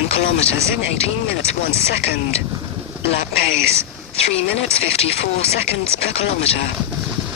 10 kilometers in 18 minutes 1 second. Lap pace, 3 minutes 54 seconds per kilometer.